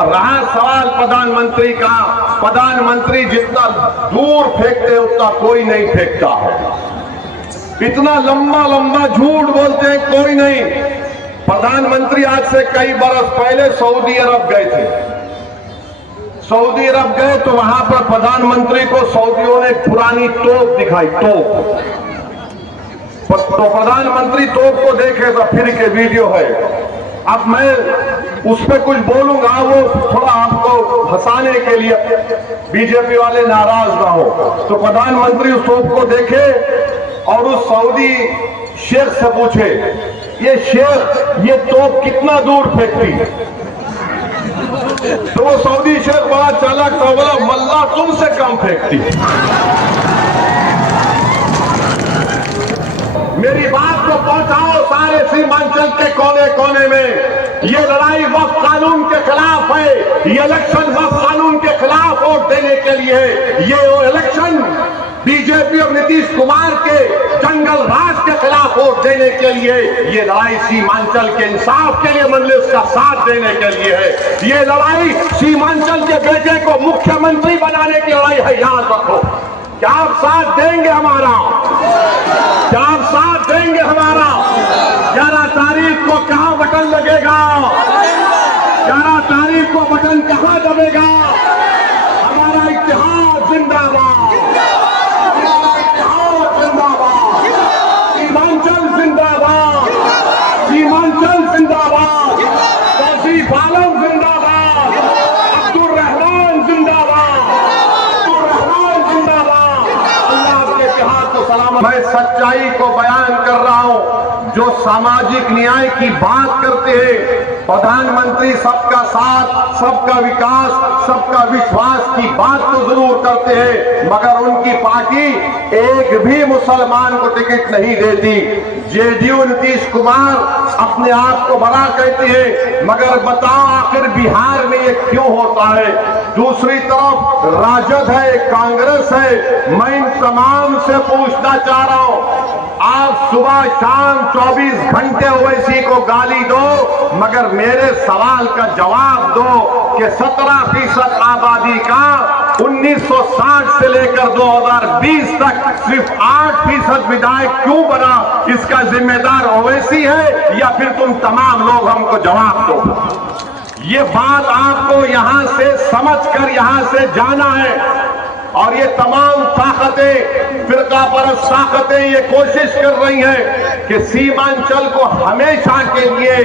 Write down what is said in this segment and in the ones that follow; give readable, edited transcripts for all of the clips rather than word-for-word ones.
रहा सवाल प्रधानमंत्री का, प्रधानमंत्री जितना दूर फेंकते उतना कोई नहीं फेंकता है। इतना लंबा लंबा झूठ बोलते हैं कोई नहीं। प्रधानमंत्री आज से कई बरस पहले सऊदी अरब गए थे। सऊदी अरब गए तो वहां पर प्रधानमंत्री को सऊदियों ने पुरानी तोप दिखाई, तोप। तो प्रधानमंत्री तोप को देखे तो फिर के वीडियो है। अब मैं उस पर कुछ बोलूंगा, वो थोड़ा आपको हंसाने के लिए, बीजेपी वाले नाराज ना हो। तो प्रधानमंत्री उस तोप को देखे और उस सऊदी शेख से पूछे, ये शेख ये तोप कितना दूर फेंकती? तो वो सऊदी शेख बड़ा चालाक था, बोला मल्ला तुमसे कम फेंकती। मेरी बात को पहुंचाओ सारे सीमांचल के कोने कोने में। ये लड़ाई वक्फ कानून के खिलाफ है, ये इलेक्शन वक्फ कानून के खिलाफ वोट देने के लिए है। ये इलेक्शन बीजेपी और नीतीश कुमार के जंगल राज के खिलाफ वोट देने के लिए। ये लड़ाई सीमांचल के इंसाफ के लिए मजलिस का साथ देने के लिए है। ये लड़ाई सीमांचल के बेटे को मुख्यमंत्री बनाने की लड़ाई है, याद रखो। क्या आप साथ देंगे हमारा? क्या आप साथ देंगे हमारा? 11 तारीख को कहां बटन लगेगा? 11 तारीख को बटन कहां दबेगा? हमारा इतिहास जिंदाबाद, हमारा इतिहास जिंदाबाद, सीमांचल जिंदाबाद, सीमांचल जिंदाबाद, तौसीफ आलम जिंदाबाद, अब्दुल रहमान जिंदाबाद, अब्दुल रहमान जिंदाबाद। अल्लाह के इतिहास को सलाम। मैं सच्चाई को बयान कर रहा हूं। जो सामाजिक न्याय की बात करते हैं, प्रधानमंत्री सबका साथ, सबका विकास, सबका विश्वास की बात तो जरूर करते हैं, मगर उनकी पार्टी एक भी मुसलमान को टिकट नहीं देती। जेडीयू नीतीश कुमार अपने आप को बड़ा कहते हैं, मगर बताओ आखिर बिहार में ये क्यों होता है? दूसरी तरफ राजद है, कांग्रेस है। मैं इन तमाम से पूछना चाह रहा हूं, आप सुबह शाम 24 घंटे ओवैसी को गाली दो, मगर मेरे सवाल का जवाब दो कि 17% आबादी का 1960 से लेकर 2020 तक सिर्फ 8% विधायक क्यों बना? इसका जिम्मेदार ओवैसी है या फिर तुम तमाम लोग? हमको जवाब दो। ये बात आपको यहां से समझकर यहां से जाना है। और ये तमाम ताकतें, फिरका परस्त ताकतें ये कोशिश कर रही हैं कि सीमांचल को हमेशा के लिए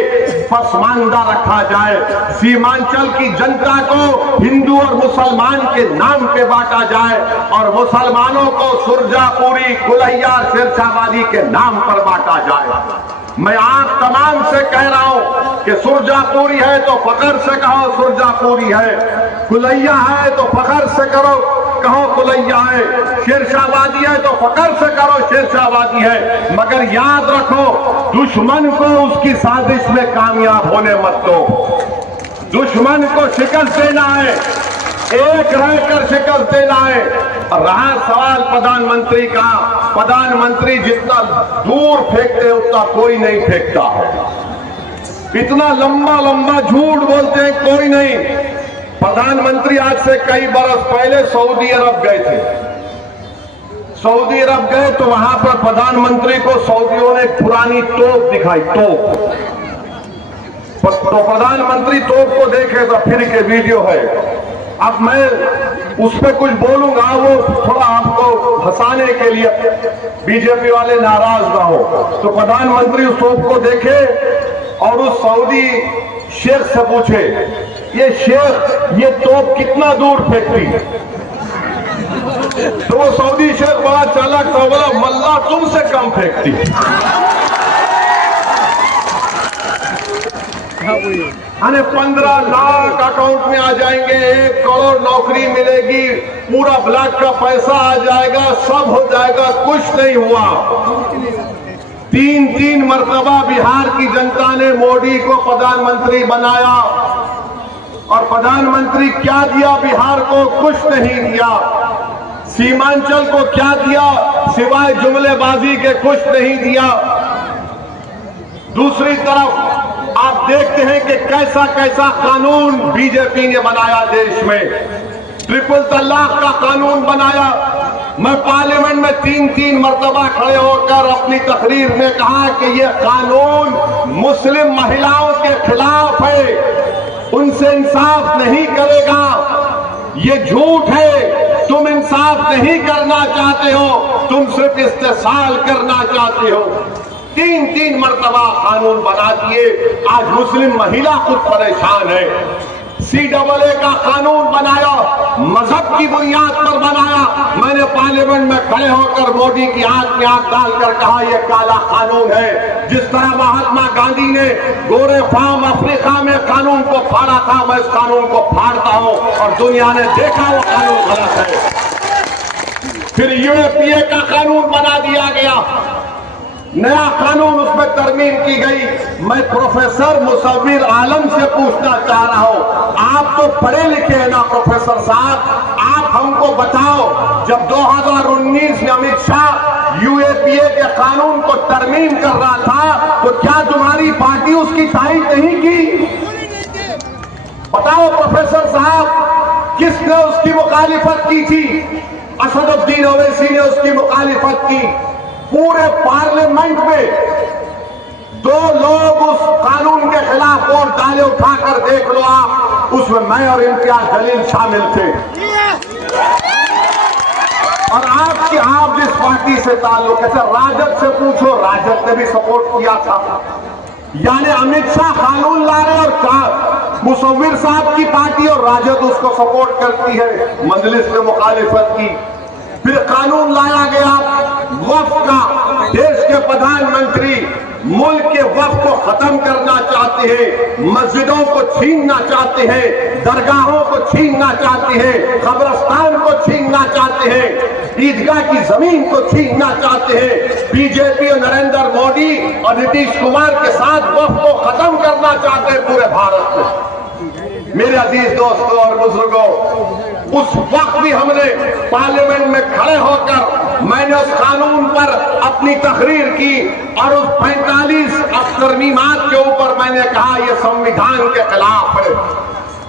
पसमानदा रखा जाए, सीमांचल की जनता को हिंदू और मुसलमान के नाम पे बांटा जाए और मुसलमानों को सुरजापुरी, कुलैया, शेरशाहबादी के नाम पर बांटा जाए। मैं आप तमाम से कह रहा हूं कि सुरजापुरी है तो फखर से कहो सुरजापुरी है, कुलैया है तो फखर से कहो कुलैया है, शेरशाहबादी है तो फखर से करो शेरशाहबादी है। मगर याद रखो, दुश्मन को उसकी साजिश में कामयाब होने मत दो। दुश्मन को शिकस्त देना है, एक रहकर शिकस्त देना है। रहा सवाल प्रधानमंत्री का, प्रधानमंत्री जितना दूर फेंकते उतना कोई नहीं फेंकता है। इतना लंबा लंबा झूठ बोलते हैं कोई नहीं। प्रधानमंत्री आज से कई बरस पहले सऊदी अरब गए थे। सऊदी अरब गए तो वहां पर प्रधानमंत्री को सऊदियों ने पुरानी तोप दिखाई, तोप। तो प्रधानमंत्री तोप को देखे तो फिर के वीडियो है। अब मैं उस पर कुछ बोलूंगा, वो थोड़ा आपको हंसाने के लिए, बीजेपी वाले नाराज ना हो। तो प्रधानमंत्री उस तोप को देखे और उस सऊदी शेख से पूछे, ये शेख ये तोप कितना दूर फेंकती? तो वो सऊदी शेख बड़ा चालाक था, बोला मल्ला तुमसे कम फेंकती। अरे 15 लाख अकाउंट में आ जाएंगे, 1 करोड़ नौकरी मिलेगी, पूरा ब्लॉक का पैसा आ जाएगा, सब हो जाएगा। कुछ नहीं हुआ। 3 मरतबा बिहार की जनता ने मोदी को प्रधानमंत्री बनाया और प्रधानमंत्री क्या दिया बिहार को? कुछ नहीं दिया। सीमांचल को क्या दिया? सिवाय जुमलेबाजी के कुछ नहीं दिया। दूसरी तरफ आप देखते हैं कि कैसा कैसा कानून बीजेपी ने बनाया देश में। ट्रिपल तलाक का कानून बनाया। मैं पार्लियामेंट में 3-3 मरतबा खड़े होकर अपनी तकरीर में कहा कि यह कानून मुस्लिम महिलाओं के खिलाफ है, उनसे इंसाफ नहीं करेगा, ये झूठ है, तुम इंसाफ नहीं करना चाहते हो, तुम सिर्फ इस्तेसाल करना चाहते हो। 3-3 मरतबा कानून बना दिए। आज मुस्लिम महिला खुद परेशान है। CAA का कानून बनाया, मजहब की बुनियाद पर बनाया। मैंने पार्लियामेंट में खड़े होकर मोदी की आंख में आंख डालकर कहा यह काला कानून है। जिस तरह महात्मा गांधी ने गोरे फार्म अफ्रीका में कानून को फाड़ा था, मैं इस कानून को फाड़ता हूं और दुनिया ने देखा वो कानून गलत है। फिर UAPA का कानून बना दिया गया, नया कानून उसमें तरमीम की गई। मैं प्रोफेसर मुसव्विर आलम से पूछना चाह रहा हूं, आप तो पढ़े लिखे हैं ना प्रोफेसर साहब, आप हमको बताओ, जब 2019 में अमित शाह UAPA के कानून को तरमीम कर रहा था तो क्या तुम्हारी पार्टी उसकी तारीफ नहीं की? बताओ प्रोफेसर साहब, किसने उसकी मुखालिफत की थी? असदुद्दीन ओवैसी ने उसकी मुखालिफत की। पूरे पार्लियामेंट में 2 लोग उस कानून के खिलाफ वोट डाले, उठाकर देख लो आप, उसमें मैं और इम्तियाज जलील शामिल थे। और आप जिस पार्टी से ताल्लुक है, राजद से पूछो, राजद ने भी सपोर्ट किया था। यानी अमित शाह कानून ला रहे और मुसव्विर साहब की पार्टी और राजद उसको सपोर्ट करती है। मजलिस ने मुखालिफत की। फिर कानून लाया गया वक्फ का। देश के प्रधानमंत्री मुल्क के वक्फ को खत्म करना चाहते हैं, मस्जिदों को छीनना चाहते हैं, दरगाहों को छीनना चाहते हैं, कब्रिस्तान को छीनना चाहते हैं, ईदगाह की जमीन को छीनना चाहते हैं। बीजेपी और नरेंद्र मोदी और नीतीश कुमार के साथ वक्फ को खत्म करना चाहते हैं पूरे भारत में। मेरे अजीज दोस्तों और बुजुर्गों, उस वक्त भी हमने पार्लियामेंट में खड़े होकर मैंने उस कानून पर अपनी तकरीर की और उस 45 तरमीमात के ऊपर मैंने कहा यह संविधान के खिलाफ है।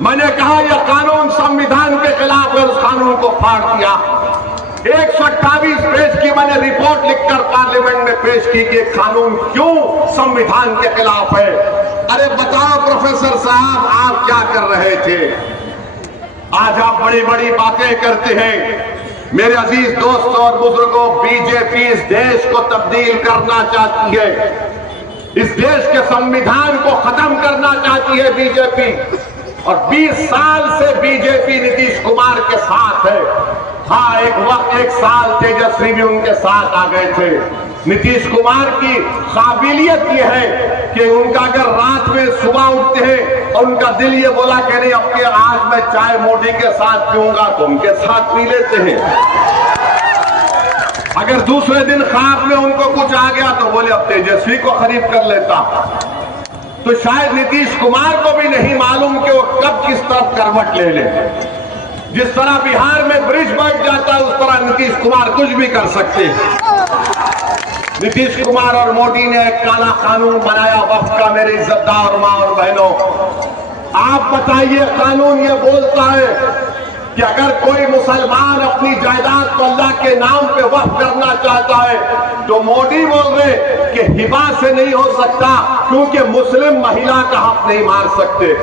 मैंने कहा यह कानून संविधान के खिलाफ है, उस कानून को फाड़ दिया। 128 पेज की मैंने रिपोर्ट लिखकर पार्लियामेंट में पेश की कि कानून क्यों संविधान के खिलाफ है। अरे बताओ प्रोफेसर साहब, आप क्या कर रहे थे? आज आप बड़ी बड़ी बातें करते हैं। मेरे अजीज दोस्तों और बुजुर्गों, बीजेपी इस देश को तब्दील करना चाहती है, इस देश के संविधान को खत्म करना चाहती है बीजेपी। और 20 साल से बीजेपी नीतीश कुमार के साथ है। हाँ, एक साल तेजस्वी भी उनके साथ आ गए थे। नीतीश कुमार की काबिलियत यह है कि उनका अगर रात में सुबह उठते हैं और उनका दिल ये बोला कि नहीं अब के आज मैं चाय मोदी के साथ पीऊंगा तो उनके साथ पी लेते हैं। अगर दूसरे दिन ख्वाब में उनको कुछ आ गया तो बोले अब तेजस्वी को खरीद कर लेता। तो शायद नीतीश कुमार को भी नहीं मालूम कि वो कब किस तरफ करवट ले ले। जिस तरह बिहार में ब्रिज बैठ जाता है उस तरह नीतीश कुमार कुछ भी कर सकते हैं। नीतीश कुमार और मोदी ने एक काला कानून बनाया वक्फ का। मेरे इज्जतदार मां और बहनों, आप बताइए, कानून ये बोलता है कि अगर कोई मुसलमान अपनी जायदाद को अल्लाह के नाम पे वक्फ करना चाहता है तो मोदी बोल रहे कि हिबा से नहीं हो सकता क्योंकि मुस्लिम महिला का हक नहीं मार सकते।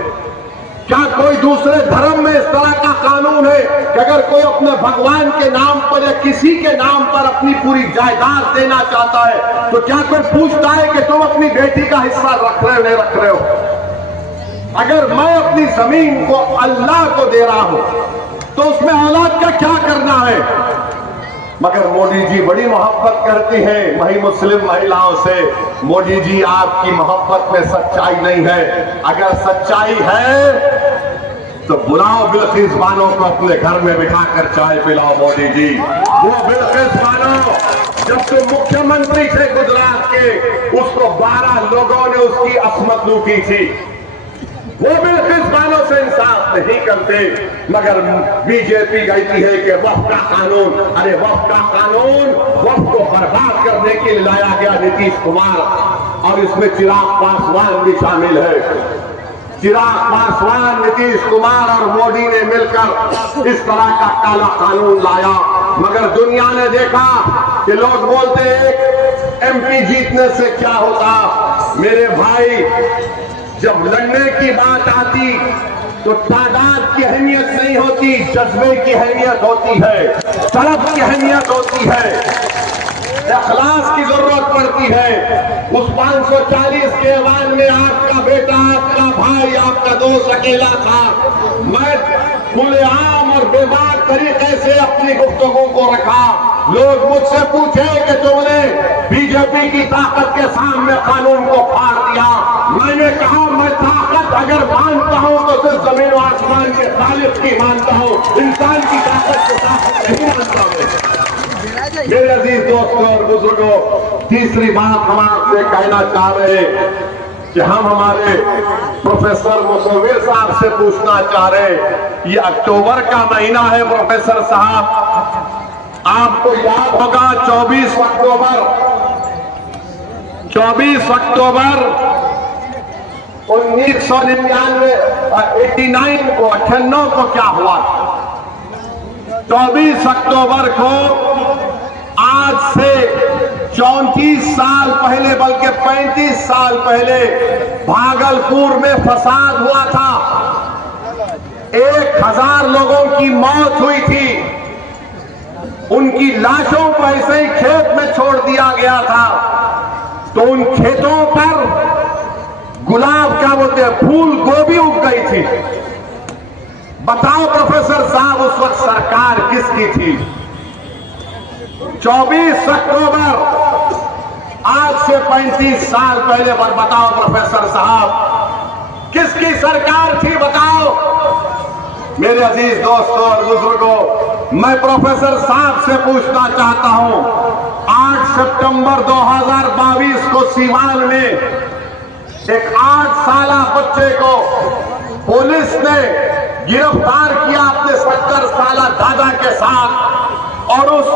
क्या कोई दूसरे धर्म में इस तरह का कानून है कि अगर कोई अपने भगवान के नाम पर या किसी के नाम पर अपनी पूरी जायदाद देना चाहता है तो क्या कोई पूछता है कि तुम अपनी बेटी का हिस्सा रख रहे हो नहीं रख रहे हो? अगर मैं अपनी जमीन को अल्लाह को दे रहा हूं तो उसमें औलाद का क्या करना है? मगर मोदी जी बड़ी मोहब्बत करती हैं वही मुस्लिम महिलाओं से। मोदी जी, आपकी मोहब्बत में सच्चाई नहीं है। अगर सच्चाई है तो बुलाओ बिल्किस बानो को अपने घर में बिठाकर चाय पिलाओ। मोदी जी, वो बिल्किस बानो जब से मुख्यमंत्री थे गुजरात के, उसको 12 लोगों ने उसकी असमत लूटी थी। वो बिल्किस बानो से इंसाफ नहीं करते। मगर बीजेपी कहती है कि वक्फ का कानून, अरे वक्फ का कानून वक्फ को बर्बाद करने के लिए लाया गया नीतीश कुमार। और इसमें चिराग पासवान भी शामिल है। चिराग पासवान, नीतीश कुमार और मोदी ने मिलकर इस तरह का काला कानून लाया। मगर दुनिया ने देखा कि लोग बोलते हैं एमपी जीतने से क्या होता। मेरे भाई, जब लड़ने की बात आती तो तादाद की अहमियत नहीं होती, जज्बे की अहमियत होती है, तड़प की अहमियत होती है, इखलास की जरूरत पड़ती है। उस 540 के आवाज में आपका बेटा, आपका भाई, आपका दोस्त अकेला था। मैं खुलेआम और बेबाक तरीके से अपनी गुफ्तगू को रखा। लोग मुझसे पूछे कि तुमने बीजेपी की ताकत के सामने कानून को फाड़ दिया। मैंने कहा मैं ताकत अगर मानता हूं तो सिर्फ जमीन और आसमान के खालिक की मानता हूं, इंसान की ताकत को ताकत नहीं मानता हूं। मेरे अजीज दोस्तों और बुजुर्गों, तीसरी बात हम आपसे कहना चाह रहे हैं कि हम हमारे प्रोफेसर मुसव्विर साहब से पूछना चाह रहे हैं। ये अक्टूबर का महीना है प्रोफेसर साहब, आपको याद होगा 24 अक्टूबर 1999 89 को 98 को क्या हुआ? 24 अक्टूबर को आज से 34 साल पहले, बल्कि 35 साल पहले भागलपुर में फसाद हुआ था। 1000 लोगों की मौत हुई थी। उनकी लाशों को ऐसे ही खेत में छोड़ दिया गया था। तो उन खेतों पर गुलाब, क्या बोलते हैं, फूल गोभी उग गई थी। बताओ प्रोफेसर साहब, उस वक्त सरकार किसकी थी? 24 अक्टूबर, आज से 35 साल पहले, बताओ प्रोफेसर साहब, किसकी सरकार थी? बताओ मेरे अजीज दोस्तों और बुजुर्गों। मैं प्रोफेसर साहब से पूछना चाहता हूं, 8 सितंबर 2022 को सीवान में एक 8 साला बच्चे को पुलिस ने गिरफ्तार किया अपने 70 साला दादा के साथ। और उस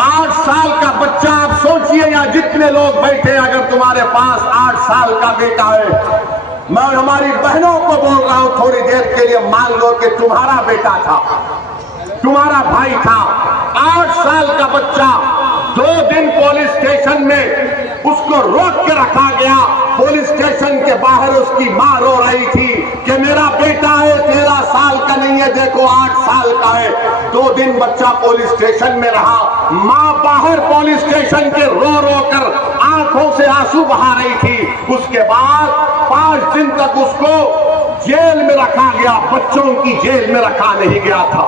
8 साल का बच्चा, आप सोचिए या जितने लोग बैठे, अगर तुम्हारे पास 8 साल का बेटा है, मैं हमारी बहनों को बोल रहा हूं, थोड़ी देर के लिए मान लो कि तुम्हारा बेटा था, तुम्हारा भाई था, 8 साल का बच्चा, 2 दिन पुलिस स्टेशन में उसको रोक के रखा गया। पुलिस स्टेशन के बाहर उसकी मां रो रही थी कि मेरा बेटा है, 13 साल का नहीं है, देखो 8 साल का है। 2 दिन बच्चा पुलिस स्टेशन में रहा। मां बाहर पुलिस स्टेशन के रो रो कर आंखों से आंसू बहा रही थी। उसके बाद 5 दिन तक उसको जेल में रखा गया, बच्चों की जेल में रखा नहीं गया था।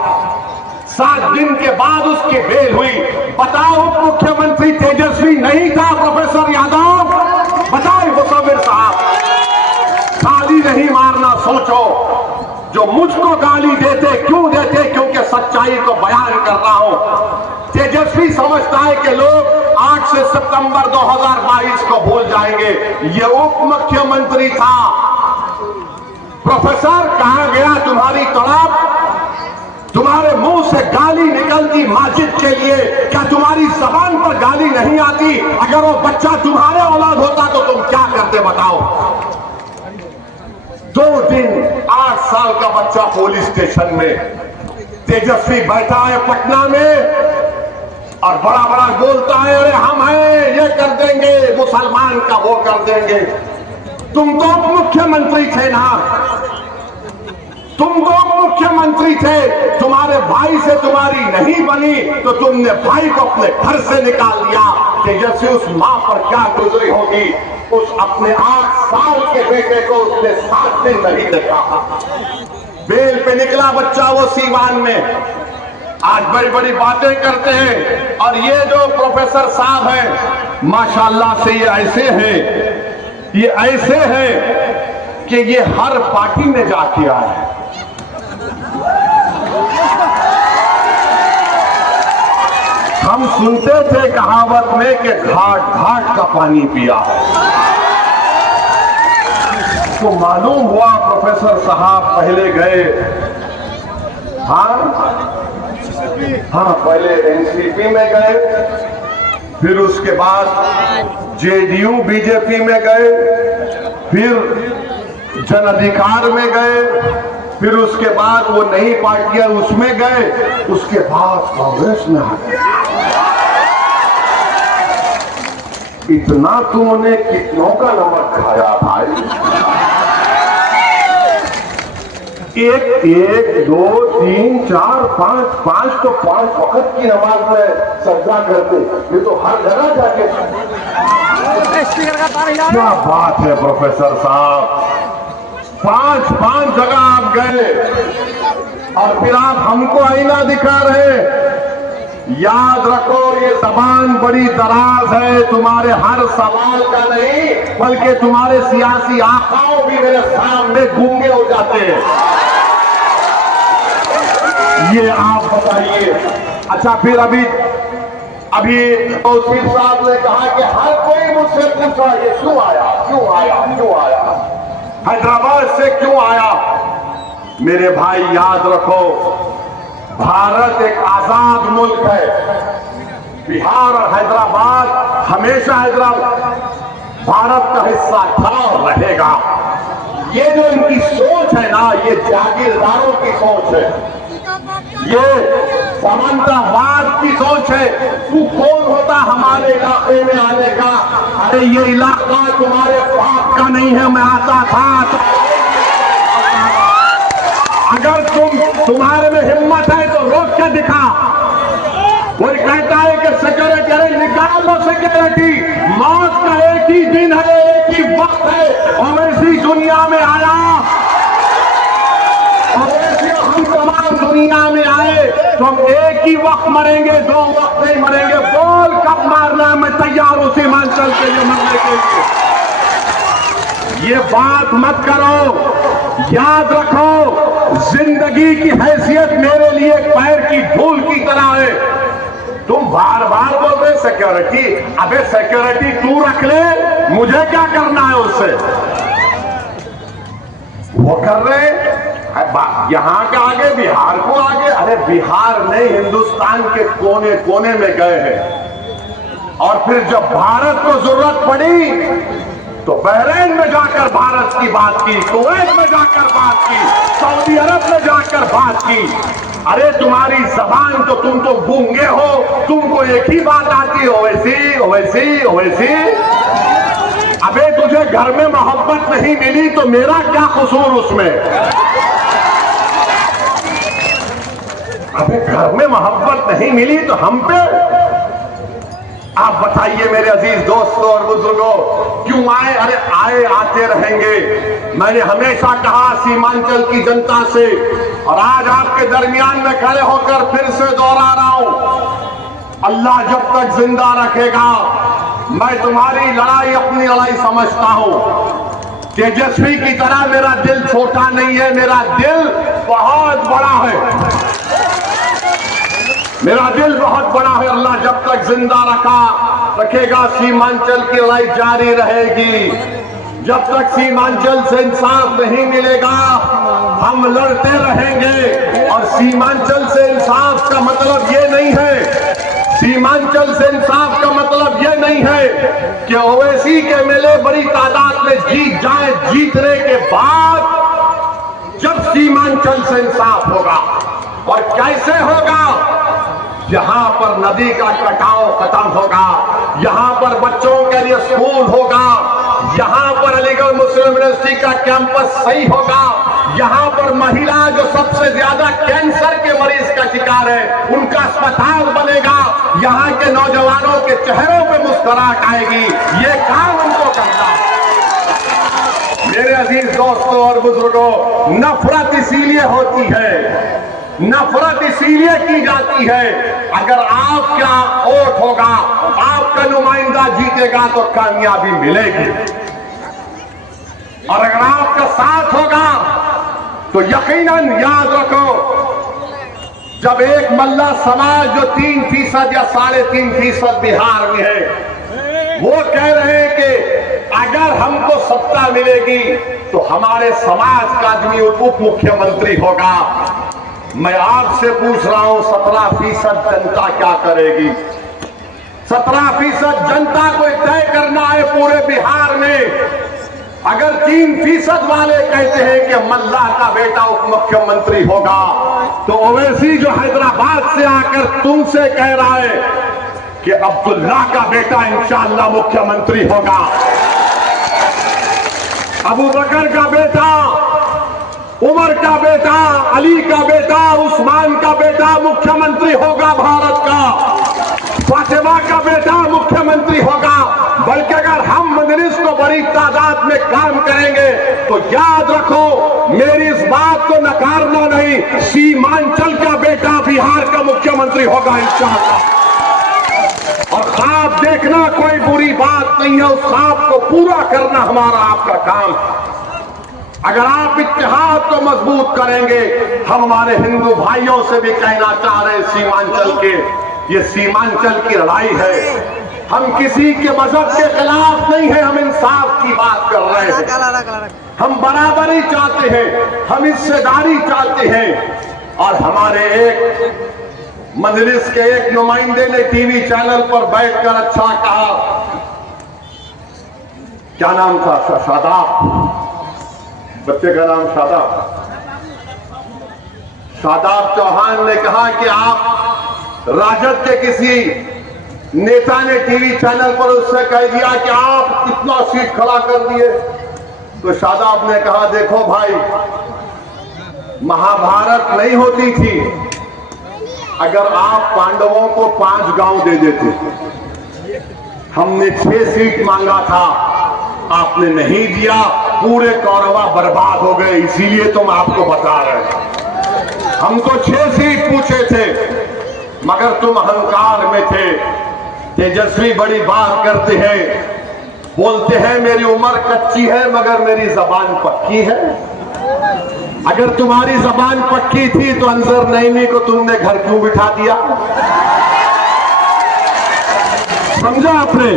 7 दिन के बाद उसकी बेल हुई। बताओ, उप मुख्यमंत्री तेजस्वी नहीं था प्रोफेसर यादव? बताओ मुसव्विर साहब, गाली नहीं मारना। सोचो, जो मुझको गाली देते, क्यों देते? क्योंकि सच्चाई को बयान कर रहा हूं। तेजस्वी समझता है कि लोग 8 से सितंबर 2022 को भूल जाएंगे। ये उप मुख्यमंत्री था। प्रोफेसर, कहां गया तुम्हारी तड़प? तुम्हारे मुंह से गाली निकलती माजिद के लिए, क्या तुम्हारी जबान पर गाली नहीं आती? अगर वो बच्चा तुम्हारे औलाद होता तो तुम क्या करते? बताओ। 2 दिन 8 साल का बच्चा पुलिस स्टेशन में, तेजस्वी बैठा है पटना में और बड़ा बड़ा बोलता है, अरे हम हैं, ये कर देंगे, मुसलमान का वो कर देंगे। तुम तो मुख्यमंत्री थे ना, तुम तो मुख्यमंत्री थे। तुम्हारे भाई से तुम्हारी नहीं बनी तो तुमने भाई को अपने घर से निकाल दिया। तेजस्वी, उस मां पर क्या गुजरी होगी? उस अपने 8 साल के बेटे को उसने 7 दिन नहीं देखा। बेल पे निकला बच्चा वो सीवान में। आज बड़ी बड़ी बातें करते हैं। और ये जो प्रोफेसर साहब हैं, माशाल्लाह से ये ऐसे हैं कि ये हर पार्टी में जाके आए हैं। हम सुनते थे कहावत में कि घाट घाट का पानी पिया है। तो मालूम हुआ प्रोफेसर साहब पहले गए, हाँ, पहले एनसीपी में गए, फिर उसके बाद जेडीयू बीजेपी में गए, फिर जन अधिकार में गए, फिर उसके बाद वो नई पार्टियां उसमें गए, उसके बाद कांग्रेस में आ गए। इतना तुमने कितनों का नमक खाया भाई? एक एक दो तीन चार पांच, पांच तो 5 वक्त की नमाज में सजदा करते, ये तो हर जगह जाके। क्या बात है प्रोफेसर साहब, 5 जगह आप गए और फिर आप हमको आईना दिखा रहे। याद रखो ये जबान बड़ी दराज है, तुम्हारे हर सवाल का नहीं बल्कि तुम्हारे सियासी आकाओं भी मेरे सामने गूंगे हो जाते हैं। ये आप बताइए। अच्छा, फिर अभी तौसीफ साहब ने कहा कि हर कोई मुझसे पूछा ये क्यों आया, क्यों आया, क्यों आया, हैदराबाद से क्यों आया? मेरे भाई याद रखो, भारत एक आजाद मुल्क है। बिहार और हैदराबाद हमेशा भारत का हिस्सा था और रहेगा। ये जो इनकी सोच है ना, ये जागीरदारों की सोच है, ये समानतावाद की सोच है। तू कौन होता हमारे इलाके में आने का? अरे ये इलाका तुम्हारे बाप का नहीं है, मैं आता था। अगर तुम्हारे में हिम्मत है तो रोक के दिखा। कोई कहता है कि सिक्योरिटी, अरे निकाल लो सिक्योरिटी, मौत का एक ही दिन है, एक ही वक्त है। ओवैसी दुनिया में आया, ओवैसी हम तमाम दुनिया में आए तो हम एक ही वक्त मरेंगे, 2 वक्त नहीं मरेंगे। बोल कब मारना है, मैं तैयार हूं सीमांचल के लिए मरने के लिए। ये बात मत करो, याद रखो जिंदगी की हैसियत मेरे लिए पैर की धूल की तरह है। तुम बार बार बोल रहे सिक्योरिटी, अबे सिक्योरिटी तू रख ले, मुझे क्या करना है उससे? वो कर रहे यहां के आगे, बिहार को आगे। अरे बिहार नहीं, हिंदुस्तान के कोने कोने में गए हैं। और फिर जब भारत को जरूरत पड़ी तो बहरीन में जाकर भारत की बात की, कुवैत में जाकर बात की, सऊदी अरब में जाकर बात की। अरे तुम्हारी जबान तो, तुम तो गूंगे हो, तुमको एक ही बात आती है, ओवैसी ओवैसी ओवैसी। अबे तुझे घर में मोहब्बत नहीं मिली तो मेरा क्या कसूर उसमें? अबे घर में मोहब्बत नहीं मिली तो हम पे? आप बताइए मेरे अजीज दोस्तों और बुजुर्गों, क्यों आए? अरे आए, आते रहेंगे। मैंने हमेशा कहा सीमांचल की जनता से, और आज आपके दरमियान में खड़े होकर फिर से दोहरा रहा हूं, अल्लाह जब तक जिंदा रखेगा मैं तुम्हारी लड़ाई अपनी लड़ाई समझता हूं। तेजस्वी की तरह मेरा दिल छोटा नहीं है, मेरा दिल बहुत बड़ा है, मेरा दिल बहुत बड़ा है। अल्लाह जब तक जिंदा रखेगा सीमांचल की लड़ाई जारी रहेगी। जब तक सीमांचल से इंसाफ नहीं मिलेगा हम लड़ते रहेंगे। और सीमांचल से इंसाफ का मतलब ये नहीं है, सीमांचल से इंसाफ का मतलब ये नहीं है कि ओवैसी के एमएलए बड़ी तादाद में जीत जाए। जीतने के बाद जब सीमांचल से इंसाफ होगा, और कैसे होगा? यहां पर नदी का कटाव खत्म होगा, यहां पर बच्चों के लिए स्कूल होगा, यहां पर अलीगढ़ मुस्लिम यूनिवर्सिटी का कैंपस सही होगा, यहां पर महिला जो सबसे ज्यादा कैंसर के मरीज का शिकार है उनका अस्पताल बनेगा, यहां के नौजवानों के चेहरों पे मुस्कुराहट आएगी। ये काम हमको करना। मेरे अजीज दोस्तों और बुजुर्गों, नफरत इसीलिए होती है, नफरत इसीलिए की जाती है, अगर आपका वोट होगा, आपका नुमाइंदा जीतेगा तो कामयाबी मिलेगी, और अगर आपका साथ होगा तो यकीनन याद रखो, जब एक मल्ला समाज जो 3% या 3.5% बिहार में है, वो कह रहे हैं कि अगर हमको सत्ता मिलेगी तो हमारे समाज का आदमी उप मुख्यमंत्री होगा। मैं आपसे पूछ रहा हूं 17% जनता क्या करेगी? 17% जनता को तय करना है पूरे बिहार में। अगर 3% वाले कहते हैं कि मल्लाह का बेटा उप मुख्यमंत्री होगा, तो ओवैसी जो हैदराबाद से आकर तुमसे कह रहा है कि अब्दुल्ला का बेटा इंशाअल्लाह मुख्यमंत्री होगा, अबू बकर का बेटा, उमर का बेटा, अली का बेटा, उस्मान का बेटा मुख्यमंत्री होगा भारत का, फातिमा का बेटा मुख्यमंत्री होगा। बल्कि अगर हम मजलिस को बड़ी तादाद में काम करेंगे तो याद रखो, मेरी इस बात को नकारना नहीं, सीमांचल का बेटा बिहार का मुख्यमंत्री होगा इंशाअल्लाह। और ख्वाब देखना कोई बुरी बात नहीं है, उस ख्वाब को पूरा करना हमारा आपका काम। अगर आप इत्तेहाद को मजबूत करेंगे, हम हमारे हिंदू भाइयों से भी कहना चाह रहे हैं, सीमांचल के, ये सीमांचल की लड़ाई है। हम किसी के मजहब के खिलाफ नहीं है, हम इंसाफ की बात कर रहे हैं। हम बराबरी चाहते हैं, हम हिस्सेदारी चाहते हैं। और हमारे एक मजलिस के एक नुमाइंदे ने टीवी चैनल पर बैठकर अच्छा कहा, क्या नाम था, शादाब, बच्चे का नाम शादाब चौहान ने कहा कि आप राजद के किसी नेता ने टीवी चैनल पर उससे कह दिया कि आप कितना सीट खड़ा कर दिए। तो शादाब ने कहा, देखो भाई, महाभारत नहीं होती थी अगर आप पांडवों को 5 गांव दे देते। हमने 6 सीट मांगा था, आपने नहीं दिया, पूरे कौरवा बर्बाद हो गए, इसीलिए तुम आपको बता रहे हैं। हम तो 6 सीट पूछे थे, मगर तुम अहंकार में थे। तेजस्वी बड़ी बात करते हैं, बोलते हैं मेरी उम्र कच्ची है मगर मेरी जबान पक्की है। अगर तुम्हारी जबान पक्की थी तो अंजर नईमी को तुमने घर क्यों बिठा दिया? समझा आपने?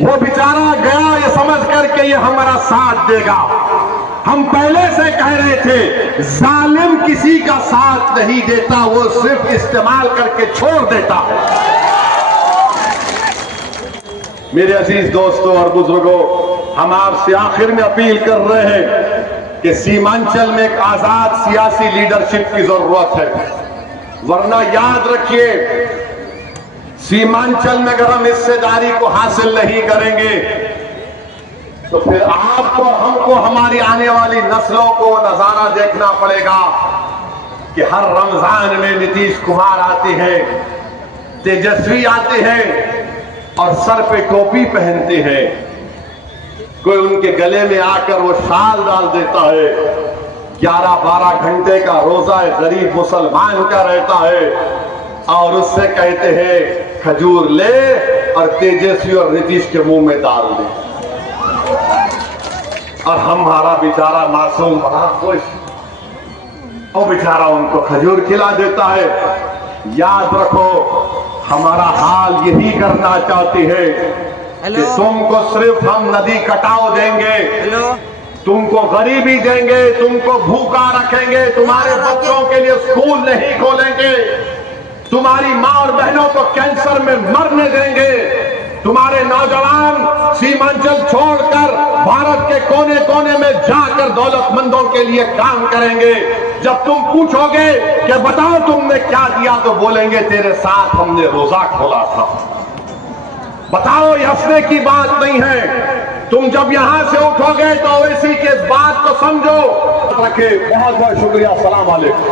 वो बेचारा गया ये समझ करके ये हमारा साथ देगा। हम पहले से कह रहे थे, जालिम किसी का साथ नहीं देता, वो सिर्फ इस्तेमाल करके छोड़ देता है। मेरे अजीज दोस्तों और बुजुर्गों, हम आपसे आखिर में अपील कर रहे हैं कि सीमांचल में एक आजाद सियासी लीडरशिप की जरूरत है। वरना याद रखिए, सीमांचल में अगर हम हिस्सेदारी को हासिल नहीं करेंगे तो फिर आपको, हमको, हमारी आने वाली नस्लों को नजारा देखना पड़ेगा कि हर रमजान में नीतीश कुमार आते हैं, तेजस्वी आते हैं और सर पे टोपी पहनते हैं। कोई उनके गले में आकर वो शाल डाल देता है, 11-12 घंटे का रोजा गरीब मुसलमान का रहता है और उससे कहते हैं खजूर ले और तेजस्वी और नीतीश के मुंह में डाल दे। और हमारा बेचारा मासूम बड़ा खुश, वो बेचारा उनको खजूर खिला देता है। याद रखो, हमारा हाल यही करना चाहते हैं कि तुमको सिर्फ हम नदी कटाव देंगे, तुमको गरीबी देंगे, तुमको भूखा रखेंगे, तुम्हारे बच्चों के लिए स्कूल नहीं खोलेंगे, तुम्हारी मां और बहनों को कैंसर में मरने देंगे, तुम्हारे नौजवान सीमांचल छोड़कर भारत के कोने कोने में जाकर दौलतमंदों के लिए काम करेंगे। जब तुम पूछोगे कि बताओ तुमने क्या दिया, तो बोलेंगे तेरे साथ हमने रोजा खोला था। बताओ, ये हंसने की बात नहीं है। तुम जब यहां से उठोगे तो इसी के इस बात को समझो। रखे, बहुत बहुत शुक्रिया। अस्सलाम वालेकुम।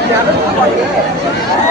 आप